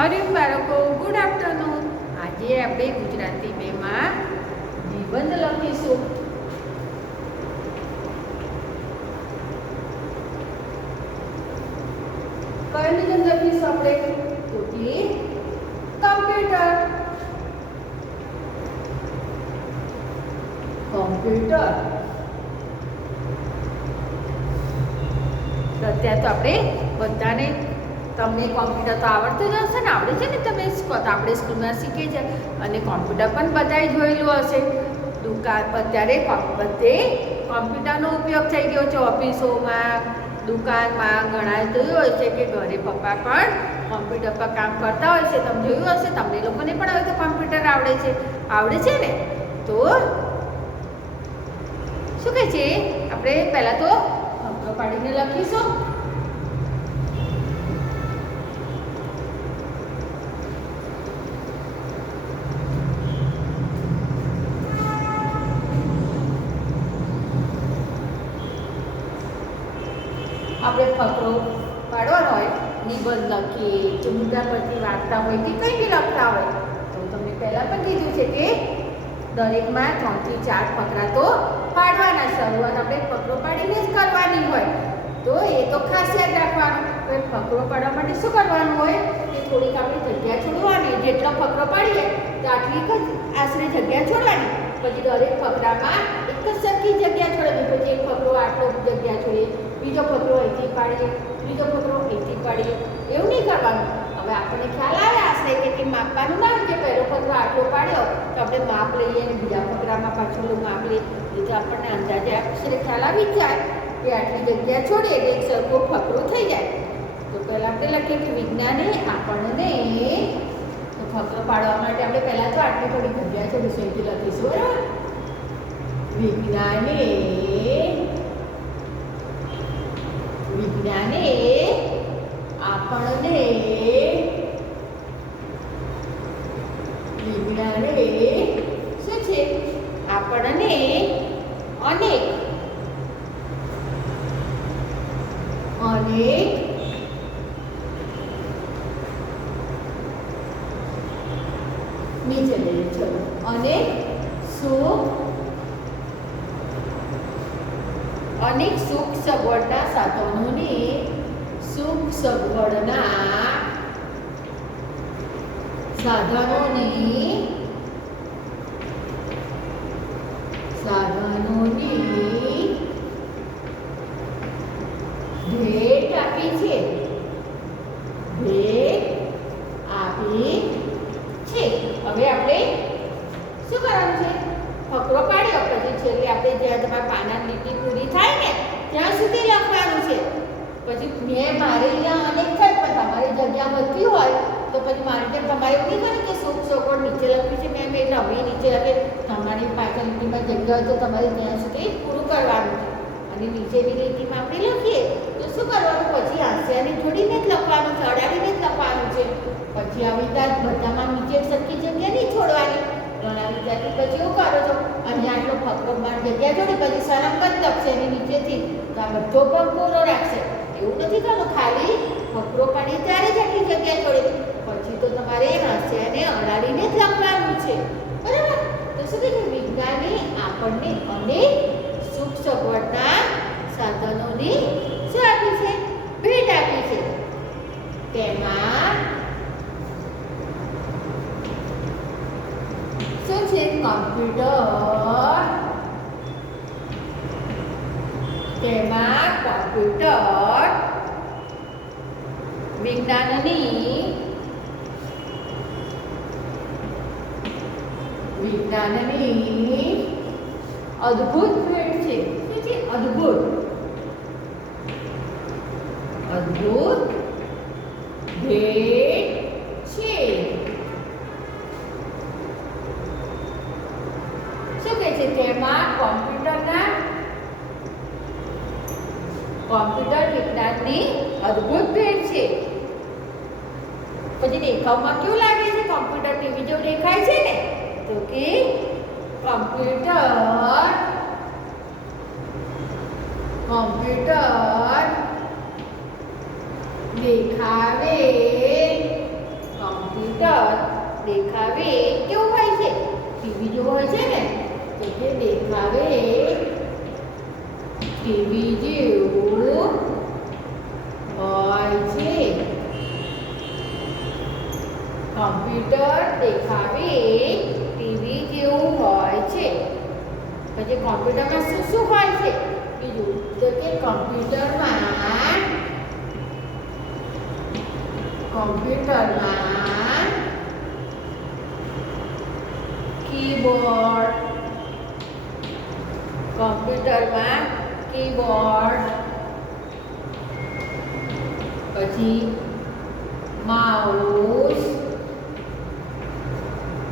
હરે બાળકો, good afternoon. આજે આપણે ગુજરાતી 2માં નિબંધ લખીશું. કયો નિબંધ લખીશું આપણે? તો કે કમ્પ્યુટર. કમ્પ્યુટર. અત્યારે તો આપણે બધાને તમને કોમ્પ્યુટર તો આવડતું જ હશે ને, આવડે છે ને? તમે આપણે સ્કૂલમાં શીખીએ છીએ અને કોમ્પ્યુટર પણ બધાએ જોયેલું હશે. અત્યારે બધે કોમ્પ્યુટરનો ઉપયોગ થઈ ગયો છે. ઓફિસોમાં, દુકાનમાં ઘણા જોયું હોય છે કે ઘરે પપ્પા પણ કોમ્પ્યુટર પર કામ કરતા હોય છે. તમે જોયું હશે. તમને લોકોને પણ હવે તો કોમ્પ્યુટર આવડે છે ને? તો શું કહે છે? આપણે પહેલાં તો ફકરો પાડીને લખીશું. આપણે ફકરો પાડવાનો હોય, નિબંધ લખીએ, ચુમદા પરથી વાર્તા હોય કે કંઈ બી લખતા હોય તો તમને પહેલાં પણ કીધું છે કે દરેકમાં 3 થી 4 ફકરા તો પાડવાના. શરૂઆત આપણે ફકરો પાડીને જ કરવાની હોય. તો એ તો ખાસ યાદ રાખવાનું. તો ફકરો પાડવા માટે શું કરવાનું હોય કે થોડીક આપણે જગ્યા છોડવાની. જેટલો ફકરો પાડીએ તો આટલી જ આશરે જગ્યા છોડવાની. પછી દરેક ફકરામાં એક જ સરખી જગ્યા છોડવાની. પછી એક ફકરો આટલો જગ્યા છોડીએ, બીજો ફકરો અહીંથી પાડીએ, બીજો ફકરો અહીંથી પાડીએ, એવું નહીં કરવાનું. હવે આપણને ખ્યાલ આવે આશરે કે માપવાનું ના હોય કે પહેલો ફકરો આટલો પાડ્યો તો આપણે માપ લઈએ અને બીજા ફકરામાં પાછળનું માપ લઈએ. એટલે આપણને અંદાજે આશરે ખ્યાલ આવી જ જાય કે આટલી જગ્યા છોડીએ એટલે એક સરખો ફકરો થઈ જાય. તો પહેલાં આપણે લખીએ કે વિજ્ઞાને આપણને, તો ફકરો પાડવા માટે આપણે પહેલાં તો આટલી થોડી જગ્યા છોડીશું, અહીંથી લખીશું. બરાબર? વિજ્ઞાને આપણને શું છે? આપણને અનેક નીચે લઈએ. ચલો, અનેક સુખ સગવડના સાધનોની ભેટ આપી છે. હવે આપણે શું કરવાનું છે? ફકરો પાડ્યો પછી છેલ્લે આપણે જ્યાં તમારા પાના લીટી પૂરી થાય ને ત્યાં સુધી લખવાનું છે. પછી મારે અહીંયા અનેક થાય પણ તમારી જગ્યા વધતી હોય તો પછી મારી જેમ તમારે એવું નહીં કરે કે સુખ સગવડ નીચે લખ્યું છે, મેં નવી નીચે લખે. તમારી પાછળ લીટીમાં જગ્યા હોય તો તમારે ત્યાં સુધી પૂરું કરવાનું છે. અને નીચેની લીટીમાં આપણે લખીએ તો શું કરવાનું? પછી આંસિયાને જોડીને જ લખવાનું છે, અડાડીને જ લખવાનું છે. પછી આવી રીતે બધામાં નીચે સરખી જગ્યા નહીં છોડવાની. ઘણા વિદ્યાર્થી પછી એવું કરો છો, અહીંયા આટલો ફકરો જગ્યા જોડે પછી સરંગત લખશે એની નીચેથી, તો આ બધો પણ પૂરો રાખશે. એવું નથી કરવું. ખાલી ફકરો પાડીએ ત્યારે જ આટલી જગ્યા છોડે. પછી તો તમારે હાસ્યાને અડાડીને જ લખવાનું છે. બરાબર? તો શું કીધું? વિજ્ઞાને આપણને અનેક સુખ સગવડના સાધનોની શું આપી છે? ભેટ આપી છે. તેમાં શું છે? કોમ્પ્યુટર. તેમાં કોમ્પ્યુટર વિજ્ઞાનની અદ્ભુત ભેટ છે. શું છે? અદ્ભુત ભેટ છે. શું કહે છે? તેમાં કોમ્પ્યુટર વિજ્ઞાનની અદ્ભુત ભેટ છે. પછી દેખાવમાં કેવું લાગે છે? કોમ્પ્યુટર ટીવી જેવું દેખાય છે ને? તો કે કોમ્પ્યુટર દેખાવે દેખાવે કેવું હોય છે? ટીવી જેવું હોય છે ને, તો કે દેખાવે ટીવી જેવું હોય છે. કમ્પ્યુટર દેખાવે ટીવી જેવું હોય છે. પછી કોમ્પ્યુટરમાં શું શું હોય છે? બીજું તો કે કોમ્પ્યુટરમાં કીબોર્ડ, પછી માઉસ.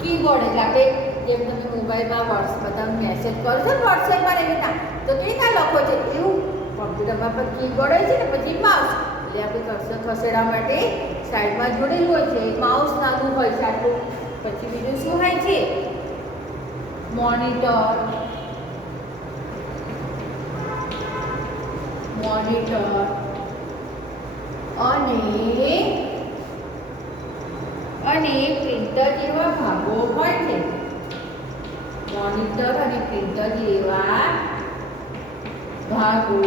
કીબોર્ડ એટલે આપણે જેમ તમે મોબાઈલમાં બધા મેસેજ કરો છો ને વોટ્સએપમાં એવી રીતના, તો કેવી રીતના લખો છો એવું કોમ્પ્યુટરમાં પણ કીબોર્ડ હોય છે ને, પછી માઉસ એટલે આપણે કર્સર ખસેડવા માટે સાઈડમાં જોડેલું હોય છે. માઉસ નાનું હોય છે આટલું. પછી બીજું શું હોય છે? મોનિટર અને પ્રિન્ટર જેવા ભાગો હોય છે. મોનિટર અને પ્રિન્ટર જેવા ભાગો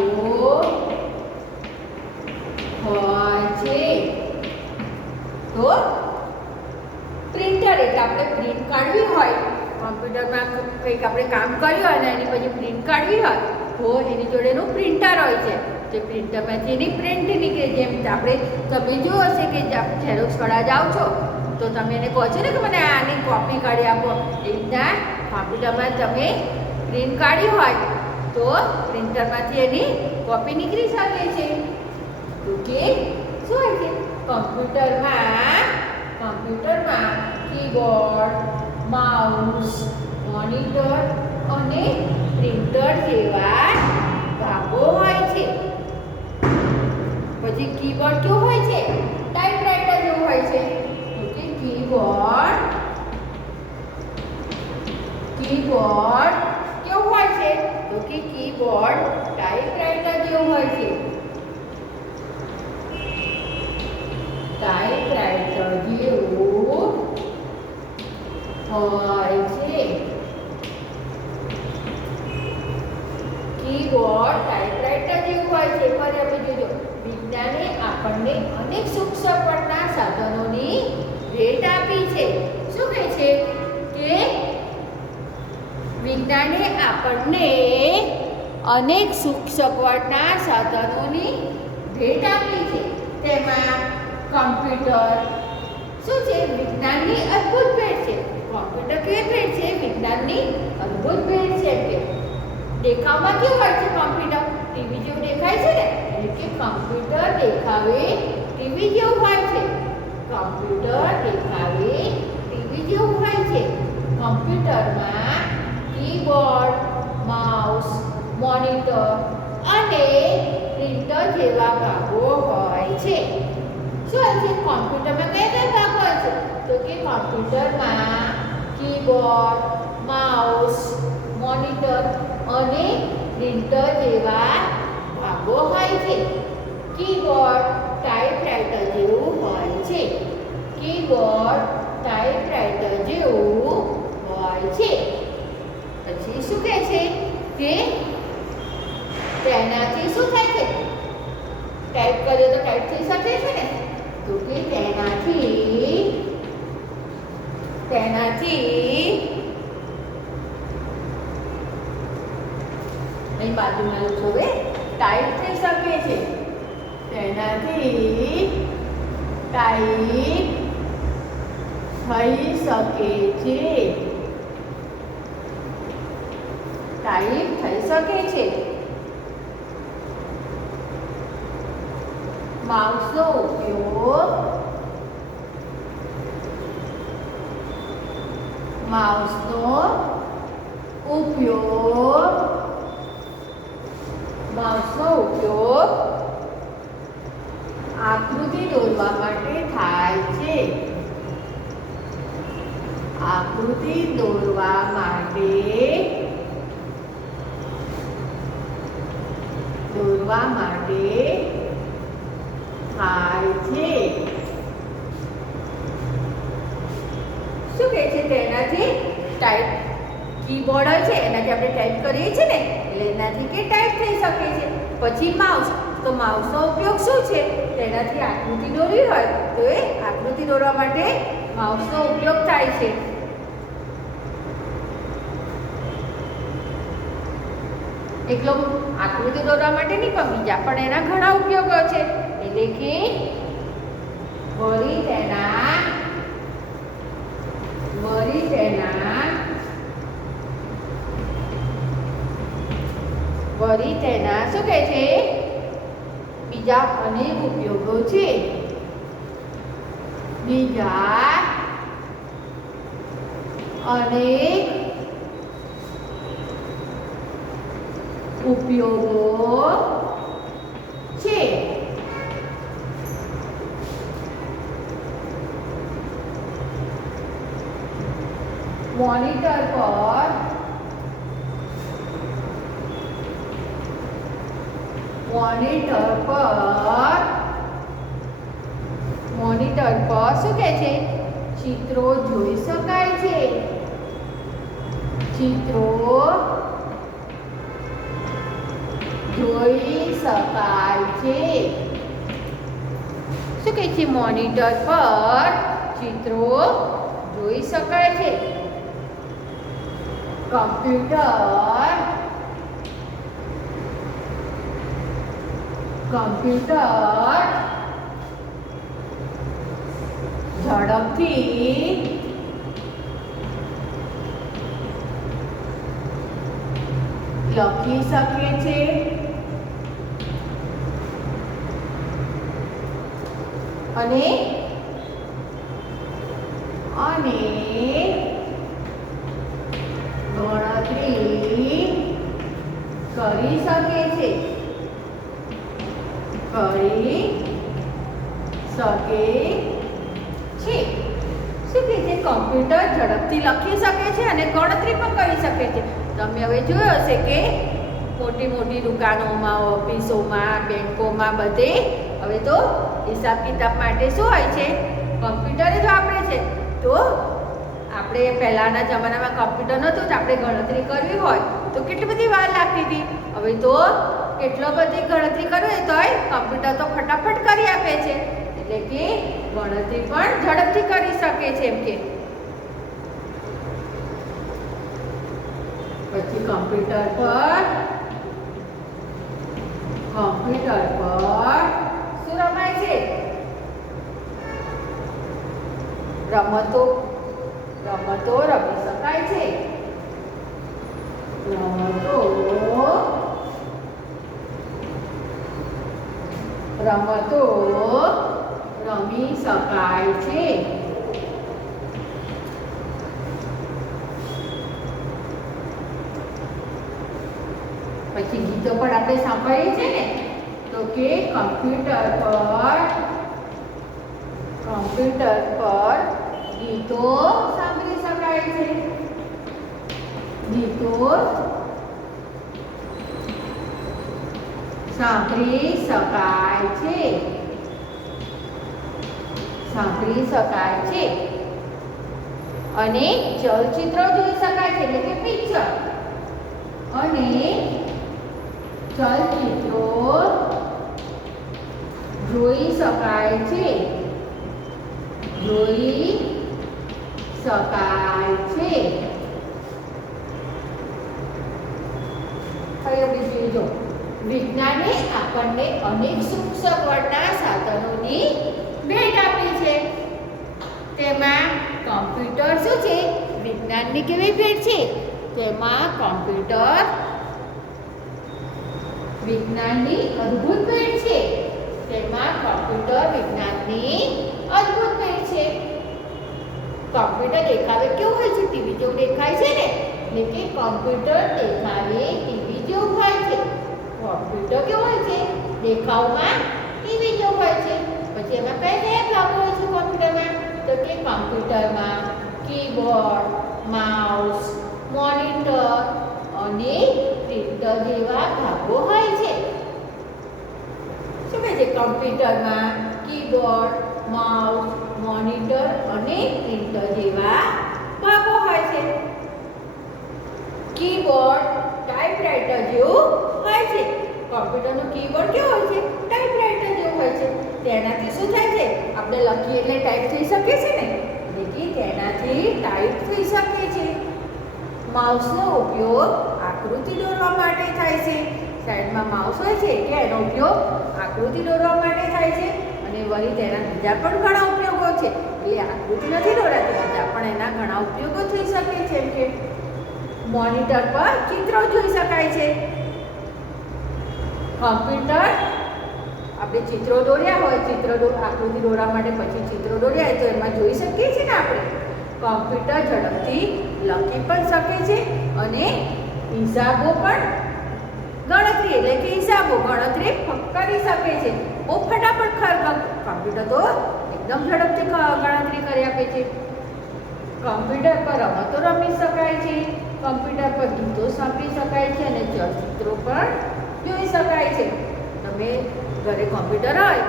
હોય છે. તો પ્રિન્ટર એટલે આપણે પ્રિન્ટ કાઢવી હોય, કોમ્પ્યુટરમાં કંઈક આપણે કામ કર્યું હોય અને એની પછી પ્રિન્ટ કાઢવી હોય તો એની જોડેનું પ્રિન્ટર હોય છે. તે પ્રિન્ટરમાંથી એની પ્રિન્ટ નીકળે. જેમ આપણે તમે જોયું હશે કે ઝેરોક્ષ કઢાવવા જાઓ છો તો તમે એને કહો છો ને કે મને આની કોપી કાઢી આપો. એ રીતના કોમ્પ્યુટરમાં તમે પ્રિન્ટ કાઢી હોય તો પ્રિન્ટરમાંથી એની કોપી નીકળી શકે છે. તો કે શું હોય છે? કોમ્પ્યુટરમાં કીબોર્ડ, માઉસ, મોનિટર અને પ્રિન્ટર જેવા ભાગો હોય છે. પછી કીબોર્ડ કેવું હોય છે? ટાઈપરાઇટર જેવું હોય છે. તો કે કીબોર્ડ કેવું હોય છે? તો કે કીબોર્ડ ટાઈપરાઇટર જેવું હોય છે. ટાઈપરાઇટર જેવું હોય છે. કીબોર્ડ ટાઈપરાઇટર જેવું હોય છે. ફરી આપણે જોજો, વિજ્ઞાને આપણને અનેક સુખ સગવડના સાધનોની ભેટ આપી છે. શું કહે છે? કે વિજ્ઞાને આપણને અનેક સુખ સગવડના સાધનોની ભેટ આપી છે. તેમાં કમ્પ્યુટર શું છે? વિજ્ઞાનની અદ્ભુત ભેટ છે. કોમ્પ્યુટર કેવી ભેટ છે? વિજ્ઞાનની અદ્ભુત ભેટ છે. કે દેખાવમાં કેવું હોય છે? કોમ્પ્યુટર ટીવી જેવું દેખાય છે ને, એટલે કે કમ્પ્યુટર દેખાવે ટીવી જેવું હોય છે. કમ્પ્યુટરમાં કીબોર્ડ, માઉસ, મોનિટર અને પ્રિન્ટર જેવા ભાગો હોય છે. શું હોય છે? કોમ્પ્યુટરમાં કયા ભાગ હોય છે? તો કે કોમ્પ્યુટરમાં કીબોર્ડ, માઉસ, મોનિટર અને પ્રિન્ટર જેવા ભાગો હોય છે. કીબોર્ડ ટાઈપરાઇટર જેવું હોય છે. પછી શું કહે છે? કે તેનાથી શું થાય છે? ટાઈપ કરીએ તો ટાઈપ થઈ શકે છે ને, તો કે તેનાથી અહીં બાજુમાં લખો હવે ટાઈપ થઈ શકે છે. તેનાથી ટાઈપ થઈ શકે છે. માઉસનો ઉપયોગ આકૃતિ દોરવા માટે થાય છે. આકૃતિ દોરવા માટે થાય છે. શું કહે છે તેનાથી ટાઈપ કીબોર્ડ હોય છે એનાથી આપણે ટાઈપ કરીએ છીએ ને એટલે એનાથી કે ટાઈપ થઈ શકે છે. પછી માઉસ, તો માઉસનો ઉપયોગ શું છે? તેનાથી આકૃતિ દોરવી હોય તો એ આકૃતિ દોરવા માટે માઉસનો ઉપયોગ થાય છે. એકલો આકૃતિ દોરવા માટે નહીં પણ બીજા પણ એના ઘણા ઉપયોગો છે. એટલે કે વળી તેના શું કહે છે? બીજા અનેક ઉપયોગો છે. બીજા અનેક ઉપયોગો છે. મોનિટર પર શું કહે છે? ચિત્રો જોઈ શકાય છે. ચિત્રો જોઈ શકાય છે. શું કહે છે? મોનિટર પર ચિત્રો જોઈ શકાય છે. કમ્પ્યુટર ઝડપથી લખી શકે છે. અને ગણતરી કરી શકે છે. શું કહે છે? કમ્પ્યુટર ઝડપથી લખી શકે છે અને ગણતરી પણ કરી શકે છે. તમે હવે જોયો હશે કે મોટી મોટી દુકાનોમાં, ઓફિસોમાં, બેંકોમાં બધે હવે તો હિસાબ કિતાબ માટે શું હોય છે? કમ્પ્યુટર જ વાપરે છે. તો આપણે પહેલાંના જમાનામાં કમ્પ્યુટર નહોતું તો આપણે ગણતરી કરવી હોય તો કેટલી બધી વાર લાગતી હતી. હવે તો કેટલો બધી ગણતરી કરવી હોય તોય કમ્પ્યુટર તો ફટાફટ કરી આપે છે. એટલે કે ગણતરી પણ ઝડપથી કરી શકે છે. એમ કે પછી કમ્પ્યુટર પર શું રમાય છે? રમતો રમી શકાય છે. રમતો રમી શકાય છે. પછી ગીતો પણ આપણે સાંભળીએ છીએ ને તો કે કમ્પ્યુટર પર ગીતો સાંભળી શકાય છે. ગીતો સાંભળી શકાય છે. અને ચલચિત્રો જોઈ શકાય છે. એટલે કે પિક્ચર અને ચલચિત્રો જોઈ શકાય છે. હવે બીજું જો વિજ્ઞાને આપણને અનેક સુખ સગવડના સાધનોની ભેટ આપી છે. તેમાં કમ્પ્યુટર શું છે? વિજ્ઞાનની કેવી ભેટ છે? તેમાં કમ્પ્યુટર વિજ્ઞાનની અદ્ભુત ભેટ છે. કમ્પ્યુટર દેખાવે કેવું હોય છે? ટીવી જેવું દેખાય છે ને. એટલે કે કમ્પ્યુટર દેખાવે ટીવી જેવું હોય છે. કમ્પ્યુટર કેવું હોય છે? દેખાવમાં ટીવી જેવું હોય છે. પછી એમાં કયા ભાગો હોય છે કમ્પ્યુટરમાં? તો કે કમ્પ્યુટરમાં કીબોર્ડ, માઉસ, મોનિટર અને પ્રિન્ટર જેવા ભાગો હોય છે. શું કહે છે? કમ્પ્યુટરમાં કીબોર્ડ, માઉસ, મોનિટર અને પ્રિન્ટર જેવા કીબોર્ડ ટાઈપરાઈટર જેવું હોય છે. કોમ્પ્યુટરનો કીબોર્ડ કેવો હોય છે? ટાઈપરાઈટર જેવું હોય છે. તેનાથી શું થાય છે? આપણે લખીએ એટલે ટાઈપ થઈ શકે છે ને, એટલે કે તેનાથી ટાઈપ થઈ શકે છે. માઉસનો ઉપયોગ આકૃતિ દોરવા માટે થાય છે. સાઈડમાં માઉસ હોય છે કે એનો ઉપયોગ આકૃતિ દોરવા માટે થાય છે. અને વળી તેના બીજા પણ ઘણા ઉપયોગો છે. એટલે આકૃતિ નથી દોરાતી, બીજા પણ એના ઘણા ઉપયોગો થઈ શકે છે. જેમ કે મોનિટર પર ચિત્રો જોઈ શકાય છે. કોમ્પ્યુટર આપણે ચિત્રો દોર્યા હોય, આકૃતિ દોરવા માટે પછી ચિત્રો દોર્યા હોય તો એમાં જોઈ શકીએ છીએ ને આપણે. કોમ્પ્યુટર ઝડપથી લખી પણ શકે છે અને હિસાબો પણ ગણતરી એટલે કે હિસાબો ગણતરી કરી શકે છે. બહુ ફટાફટ કોમ્પ્યુટર તો એકદમ ઝડપથી ગણતરી કરી આપે છે. કોમ્પ્યુટર પર રમતો રમી શકાય છે. કોમ્પ્યુટર પર ગીતો સાંભળી શકાય છે અને ચલચિત્રો પણ જોઈ શકાય છે. તમે ઘરે કોમ્પ્યુટર હોય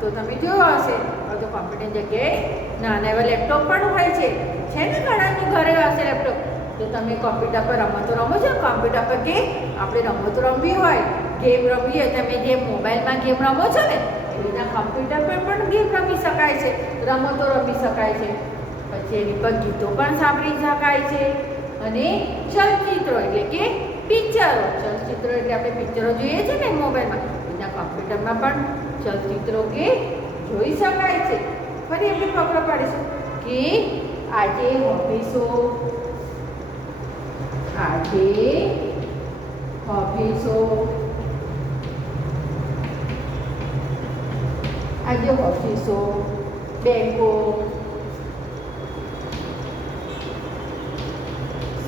તો તમે જોયો હશે, તો કોમ્પ્યુટરની જગ્યાએ નાના એવા લેપટોપ પણ હોય છે ને, ઘણાની ઘરે હશે લેપટોપ. તો તમે કોમ્પ્યુટર પર રમતો રમો છો. કોમ્પ્યુટર પર કે આપણે રમતો રમવી હોય, ગેમ રમીએ, તમે જે મોબાઈલમાં ગેમ રમો છો ને એવી રીતના કોમ્પ્યુટર પર પણ ગેમ રમી શકાય છે, રમતો રમી શકાય છે. પછી એની પર ગીતો પણ સાંભળી શકાય છે. અને ચલચિત્રો એટલે કે પિક્ચરો, ચલચિત્રો એટલે આપણે પિક્ચરો જોઈએ છે ને મોબાઈલમાં, એના કોમ્પ્યુટરમાં પણ ચલચિત્રો કે જોઈ શકાય છે. ફરી આપણે ખબર પાડીશું કે આજે ઓફિસો બેંકો,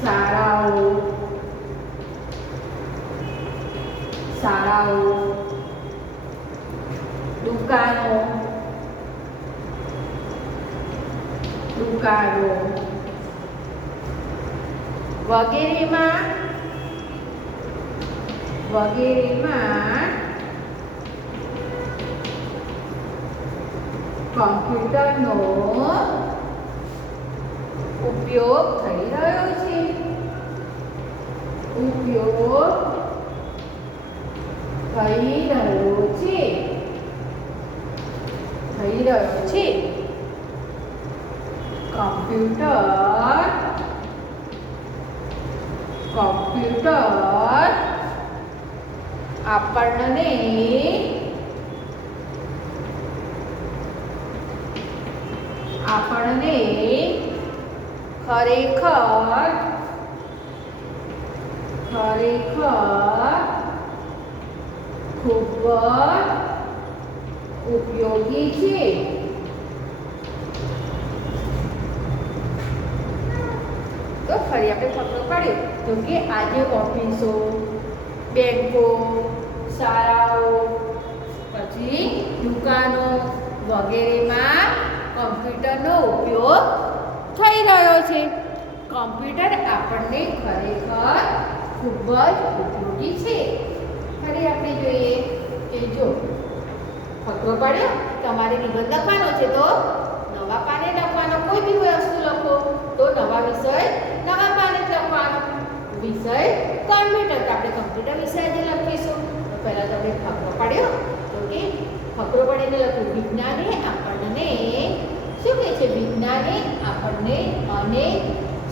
શાળાઓ, દુકાનો વગેરેમાં કોમ્પ્યુટરનો ઉપયોગ થઈ રહ્યો છે. કોમ્પ્યુટર આપણને ખરેખર ખૂબ જ ઉપયોગી છે. તો ફરી આપણે ખબર પાડ્યું તો કે આજે ઓફિસો, બેંકો, શાળાઓ, પછી દુકાનો વગેરેમાં કોમ્પ્યુટરનો ઉપયોગ થઈ રહ્યો છે. કોમ્પ્યુટર આપણને ખરેખર ખૂબ જ ઉપયોગી છે. ફરી આપણે જોઈએ કે જો ફકરો પાડ્યો, તમારે નિબંધ લખવાનો છે તો નવા પાને લખવાનો. કોઈ બી વસ્તુ લખો તો નવા વિષય નવા પાને લખવાનો. વિષય કોમ્પ્યુટર, તો આપણે કોમ્પ્યુટર વિષય આજે લખીશું. તો પહેલા તમે ફકરો પાડ્યો તો કે ફકરો પાડીને લખ્યું, વિજ્ઞાને આપણને શું કહે છે? વિજ્ઞાને આપણને અનેક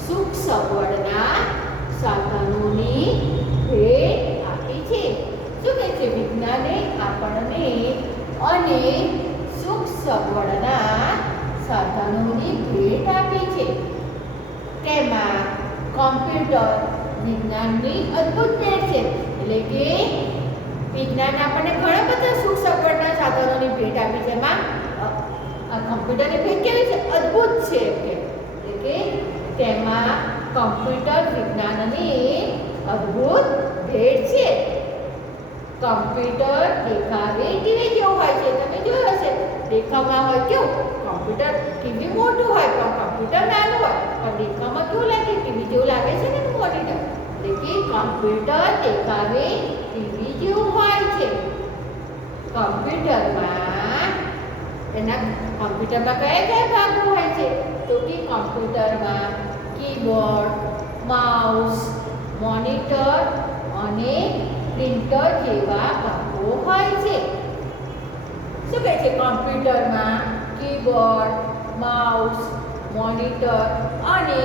સુખ સગવડના સાધનોની ભેટ આપી છે. શું કહે છે? વિજ્ઞાને આપણને અનેક સુખ સગવડના સાધનોની ભેટ આપી છે. તેમાં કોમ્પ્યુટર વિજ્ઞાનની અદ્ભુત ભેટ છે. એટલે કે વિજ્ઞાન આપણને ઘણા બધા સુખ સગવડના સાધનોની ભેટ આપી છે. એમાં કોમ્પ્યુટરની ભેટ કેવી છે? અદ્ભુત છે. એટલે કે તેમાં કોમ્પ્યુટર વિજ્ઞાનની અદ્ભુત ભેટ છે. કોમ્પ્યુટર દેખાવે ટીવી જેવું હોય છે. તમે જોયું હશે, દેખાવમાં હોય કેવું? કોમ્પ્યુટર ટીવી મોટું હોય પણ કોમ્પ્યુટર નાનું હોય, પણ દેખાવમાં કેવું લાગે? ટીવી જેવું લાગે છે ને મોનિટર. એટલે કે કોમ્પ્યુટર દેખાવે ટીવી જેવું હોય છે. કોમ્પ્યુટરમાં કયા કયા ભાગો હોય છે? તો કે કોમ્પ્યુટરમાં કીબોર્ડ, માઉસ, મોનિટર અને પ્રિન્ટર જેવા ભાગો હોય છે. શું કહે છે? કોમ્પ્યુટરમાં કીબોર્ડ, માઉસ, મોનિટર અને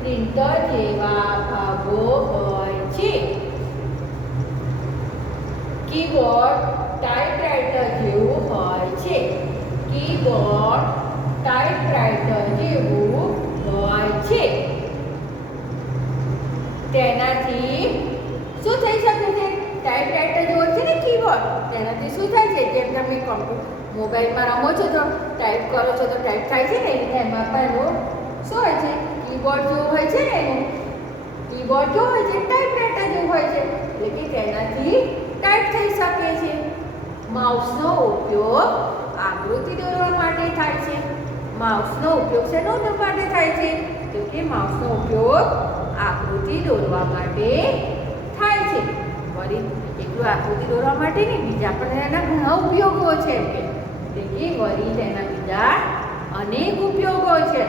પ્રિન્ટર જેવા ભાગો હોય છે. કીબોર્ડ ટાઈપરાઈટર જેવું હોય છે. કીબોર્ડ ટાઈપરાઈટર જેવું હોય છે. તેનાથી શું થઈ શકે છે? ટાઈપરાઈટર જેવો છે ને કીબોર્ડ, તેનાથી શું થાય છે? જેમ તમે મોબાઈલમાં રમો છો તો ટાઈપ કરો છો તો ટાઈપ થાય છે ને, એમાં પણ એનું શું હોય છે? કીબોર્ડ જેવું હોય છે ને, એનું કીબોર્ડ કેવું હોય છે? ટાઈપરાઈટર જેવું હોય છે. એટલે કે તેનાથી ટાઈપ થઈ શકે છે. માઉસનો ઉપયોગ આકૃતિ દોરવા માટે થાય છે. માઉસનો ઉપયોગ શેના માટે થાય છે? તો કે માઉસનો ઉપયોગ આકૃતિ દોરવા માટે થાય છે. વળી એટલું આકૃતિ દોરવા માટે નહીં, બીજા પણ એના ઘણા ઉપયોગો છે. એટલે કે વળી તેના બીજા અનેક ઉપયોગો છે.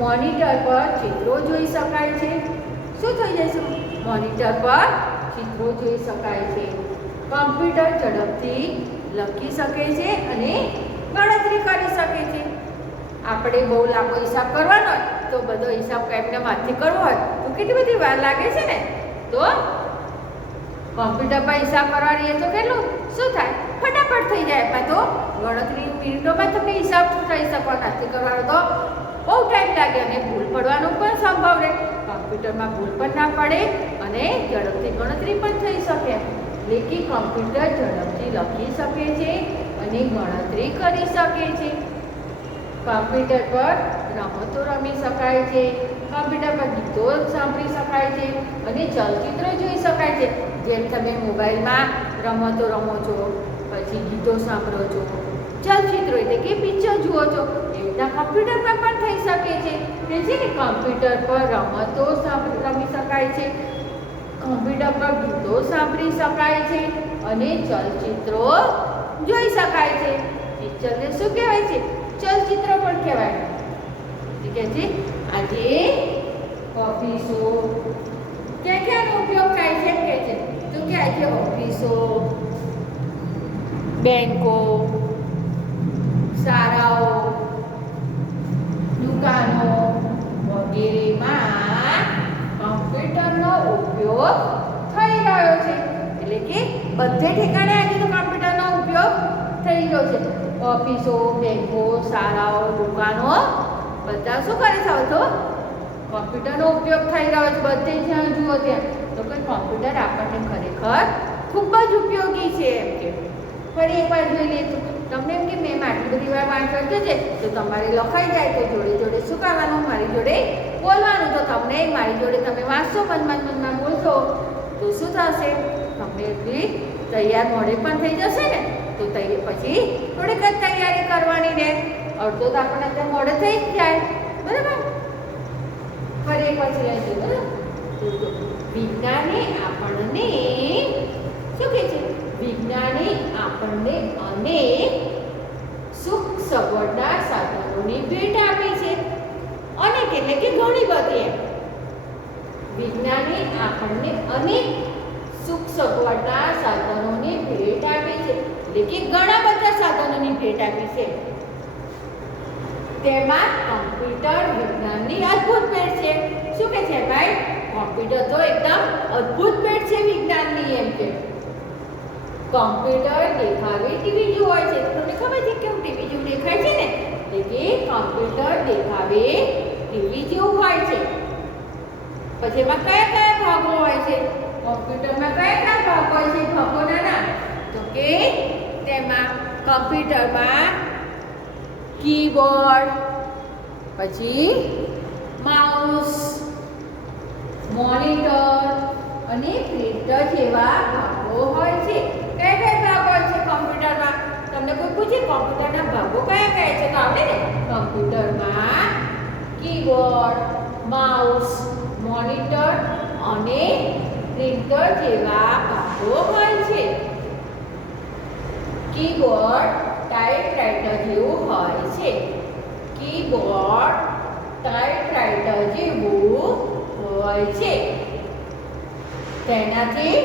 મોનિટર પર ચિત્રો જોઈ શકાય છે. શું થઈ જશે? મોનિટર પર ચિત્રો જોઈ શકાય છે. કમ્પ્યુટર ઝડપથી લખી શકે છે અને ગણતરી કરી શકે છે. આપણે બહુ લાંબો હિસાબ કરવાનો હોય તો બધો હિસાબ એમને હાથથી કરવો હોય તો કેટલી બધી વાર લાગે છે ને, તો કોમ્પ્યુટર પર હિસાબ કરવાની તો કેટલું શું થાય? ફટાફટ થઈ જાય. એમાં તો ગણતરી મિનિટોમાં તમને હિસાબ થઈ શકવાનો, હાથથી કરવાનો તો બહુ ટાઈમ લાગે અને ભૂલ પડવાનો પણ સંભવ રહે. કોમ્પ્યુટરમાં ભૂલ પણ ના પડે અને ઝડપથી ગણતરી પણ થઈ શકે. એટલે કે કોમ્પ્યુટર ઝડપથી લખી શકે છે અને ગણતરી કરી શકે છે. કોમ્પ્યુટર પર રમતો રમી શકાય છે. કોમ્પ્યુટર પર ગીતો સાંભળી શકાય છે અને ચલચિત્રો જોઈ શકાય છે. જેમ તમે મોબાઈલમાં રમતો રમો છો, પછી ગીતો સાંભળો છો, ચલચિત્રો એટલે કે પિક્ચર જુઓ છો, એવી રીતના કોમ્પ્યુટર પર પણ થઈ શકે છે. તે છે ને કોમ્પ્યુટર પર રમતો રમી શકાય છે, કોમ્પ્યુટર પર ગીતો સાંભળી શકાય છે અને ચલચિત્રો જોઈ શકાય છે. પિક્ચરને શું કહેવાય છે? ચલચિત્ર પણ કહેવાય. ઠીક છે. આજે ઓફિસો ક્યાં ક્યાંનો ઉપયોગ થાય છે કે છે? તો કે આજે ઓફિસો, બેંકો, શાળાઓ, દુકાનો વગેરેમાં કોમ્પ્યુટરનો ઉપયોગ થઈ રહ્યો છે. એટલે કે બધે ઠેકાણે આજે તો કોમ્પ્યુટરનો ઉપયોગ થઈ રહ્યો છે. ઓફિસો, બેંકો, શાળાઓ, દુકાનો બધા શું કરે છે? તો કોમ્પ્યુટરનો ઉપયોગ થઈ રહ્યો છે. બધે જ્યાં જુઓ ત્યાં તો કે કોમ્પ્યુટર આપણને ખરેખર ખૂબ જ ઉપયોગી છે. એમ કે ફરી એકવાર જોઈ લઈએ તો તમને એમ કે મેં આટલી બધી વાર વાંચન છે તો તમારે લખાઈ જાય તો જોડે જોડે શું કરવાનું? મારી જોડે બોલવાનું. તો તમને મારી જોડે તમે વાંચશો, મનમાં બોલશો તો શું થશે? તમને એટલી તૈયાર મોડે પણ થઈ જશે ને, તો પછી થોડીક જ તૈયારી કરવાની રહે. અડધો તો આપણને અત્યારે મોડે થઈ જ જાય. બરાબર? ફરી એક પછી રહેજો. બરાબર? વિજ્ઞાને આપણને શું કહે છે? વિજ્ઞાને આપણને અનેક સુખ સગવડના સાધનોની ભેટ આપી છે. અનેક એટલે કે ઘણી બધી. એમ વિજ્ઞાને આપણને અનેક સુખ સગવડના સાધનોની ભેટ આપી છે. એટલે કે ઘણા બધા સાધનોની ભેટ આપી છે. તેમાં કોમ્પ્યુટર વિજ્ઞાનની અદ્ભુત ભેટ છે. શું કહે છે ભાઈ? કોમ્પ્યુટર તો એકદમ અદ્ભુત ભેટ છે વિજ્ઞાનની. એમ કે કોમ્પ્યુટર દેખાવે ટીવી જેવું હોય છે. તમને ખબર છે કેવું ટીવી જેવું દેખાય છે ને? એટલે કે કોમ્પ્યુટર દેખાવે ટીવી જેવું હોય છે. પછી એમાં કયા કયા ભાગો હોય છે? કોમ્પ્યુટરમાં કયા કયા ભાગો હોય છે? ભાગોના નામ તો કે તેમાં કોમ્પ્યુટરમાં કીબોર્ડ, પછી માઉસ, મોનિટર અને પ્રિન્ટર જેવા ભાગો હોય છે. કયા કયા ભાગો હોય છે કોમ્પ્યુટરમાં? તમને કોઈ પૂછે કોમ્પ્યુટરના ભાગો કયા કયા છે તો આવડે ને? કોમ્પ્યુટરમાં કીબોર્ડ, માઉસ, મોનિટર અને પ્રિન્ટર જેવા ભાગો હોય છે. કીબોર્ડ ટાઈપરાઈટર જેવું હોય છે. કીબોર્ડ ટાઈપરાઇટર જેવું હોય છે. તેનાથી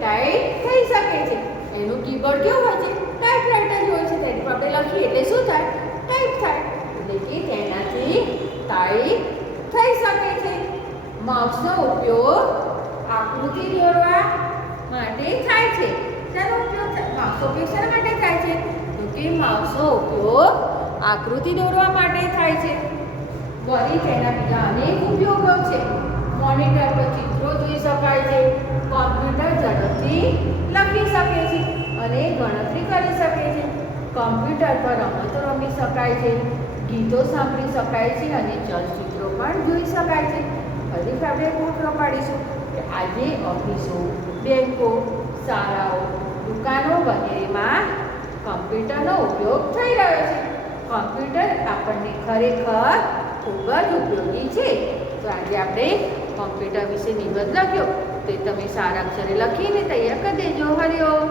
ટાઈપ થઈ શકે છે. એનું કીબોર્ડ કેવું હોય છે? ટાઈપરાઇટર જેવું હોય છે. તેની પર આપણે લખીએ એટલે શું થાય? ટાઈપ થાય. એટલે કે તેનાથી ટાઈપ થઈ શકે છે. માઉસનો ઉપયોગ આકૃતિ દોરવા માટે થાય છે. શેનો ઉપયોગ થાય? માઉસનો ઉપયોગ શેના માટે થાય છે? તો કે માઉસનો ઉપયોગ આકૃતિ દોરવા માટે થાય છે. વળી તેના બીજા અનેક ઉપયોગો છે. મોનિટર પર ચિત્રો જોઈ શકાય છે. કોમ્પ્યુટર ઝડપથી લખી શકે છે અને ગણતરી કરી શકે છે. કોમ્પ્યુટર પર રમતો રમી શકાય છે, ગીતો સાંભળી શકાય છે અને ચલચિત્રો પણ જોઈ શકાય છે. હજી આપણે દાખલો પાડીશું કે આજે ઓફિસો, બેંકો, શાળાઓ, દુકાનો વગેરેમાં કમ્પ્યુટરનો ઉપયોગ થઈ રહ્યો છે. કમ્પ્યુટર આપણને ખરેખર ખૂબ જ ઉપયોગી છે. તો આજે આપણે કમ્પ્યુટર વિશે નિબંધ લખ્યો તો એ તમે સારા અક્ષરે લખીને તૈયાર કરી દેજો. હરિઓમ.